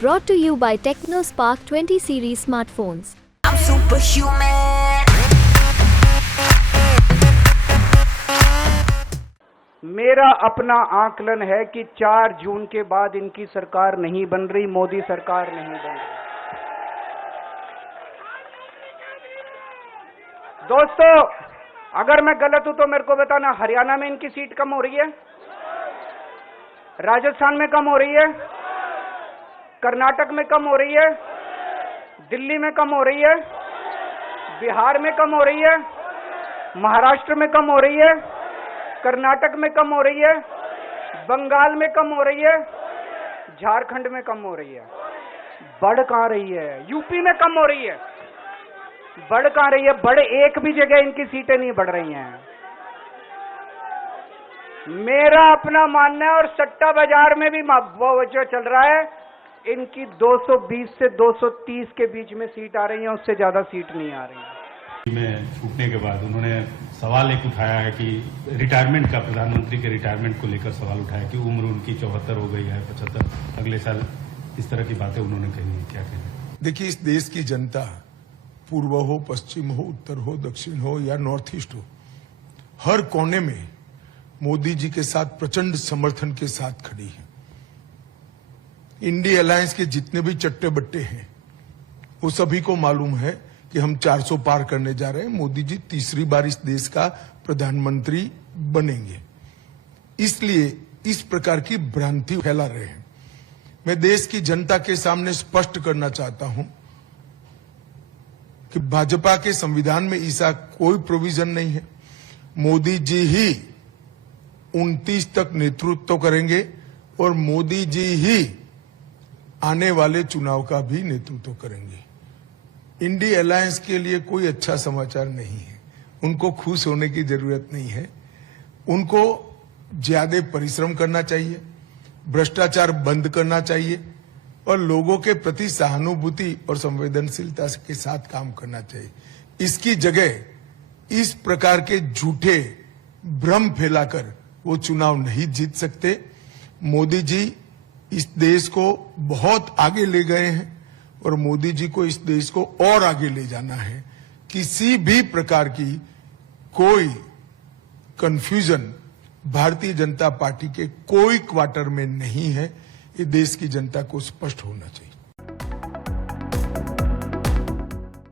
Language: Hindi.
Brought to you by TechnoSpark 20 series smartphones. I'm superhuman. मेरा अपना आकलन है कि 4 जून के बाद इनकी सरकार नहीं बन रही, मोदी सरकार नहीं बन रही। दोस्तों, अगर मैं गलत हूं तो मेरे को बताना, हरियाणा में इनकी सीट कम हो रही है, राजस्थान में कम हो रही है, कर्नाटक में कम हो रही है, दिल्ली में कम हो रही है, बिहार में कम हो रही है, महाराष्ट्र में कम हो रही है, कर्नाटक में कम हो रही है, बंगाल में कम हो रही है, झारखंड में कम हो रही है। बढ़ कहां रही है? यूपी में कम हो रही है। बढ़ कहां रही है? बढ़ एक भी जगह इनकी सीटें नहीं बढ़ रही हैं। मेरा अपना मानना है, और सट्टा बाजार में भी वो जो चल रहा है, इनकी 220 से 230 के बीच में सीट आ रही है, उससे ज्यादा सीट नहीं आ रही है। में छूटने के बाद उन्होंने सवाल एक उठाया है कि रिटायरमेंट का, प्रधानमंत्री के रिटायरमेंट को लेकर सवाल उठाया कि उम्र उनकी 74 हो गई है, 75 अगले साल, इस तरह की बातें उन्होंने कही है। क्या कहें? देखिए, इस देश की जनता पूर्व हो, पश्चिम हो, उत्तर हो, दक्षिण हो या नॉर्थ ईस्ट हो, हर कोने में मोदी जी के साथ प्रचंड समर्थन के साथ खड़ी है। इंडिया अलायंस के जितने भी चट्टे बट्टे हैं, वो सभी को मालूम है कि हम 400 पार करने जा रहे हैं। मोदी जी तीसरी बार इस देश का प्रधानमंत्री बनेंगे, इसलिए इस प्रकार की भ्रांति फैला रहे हैं। मैं देश की जनता के सामने स्पष्ट करना चाहता हूं कि भाजपा के संविधान में ऐसा कोई प्रोविजन नहीं है। मोदी जी ही 29 तक नेतृत्व करेंगे और मोदी जी ही आने वाले चुनाव का भी नेतृत्व करेंगे। इंडिया अलायंस के लिए कोई अच्छा समाचार नहीं है। उनको खुश होने की जरूरत नहीं है। उनको ज्यादा परिश्रम करना चाहिए, भ्रष्टाचार बंद करना चाहिए और लोगों के प्रति सहानुभूति और संवेदनशीलता के साथ काम करना चाहिए। इसकी जगह इस प्रकार के झूठे भ्रम फैलाकर वो चुनाव नहीं जीत सकते। मोदी जी इस देश को बहुत आगे ले गए हैं और मोदी जी को इस देश को और आगे ले जाना है। किसी भी प्रकार की कोई कंफ्यूजन भारतीय जनता पार्टी के कोई क्वार्टर में नहीं है। ये देश की जनता को स्पष्ट होना चाहिए।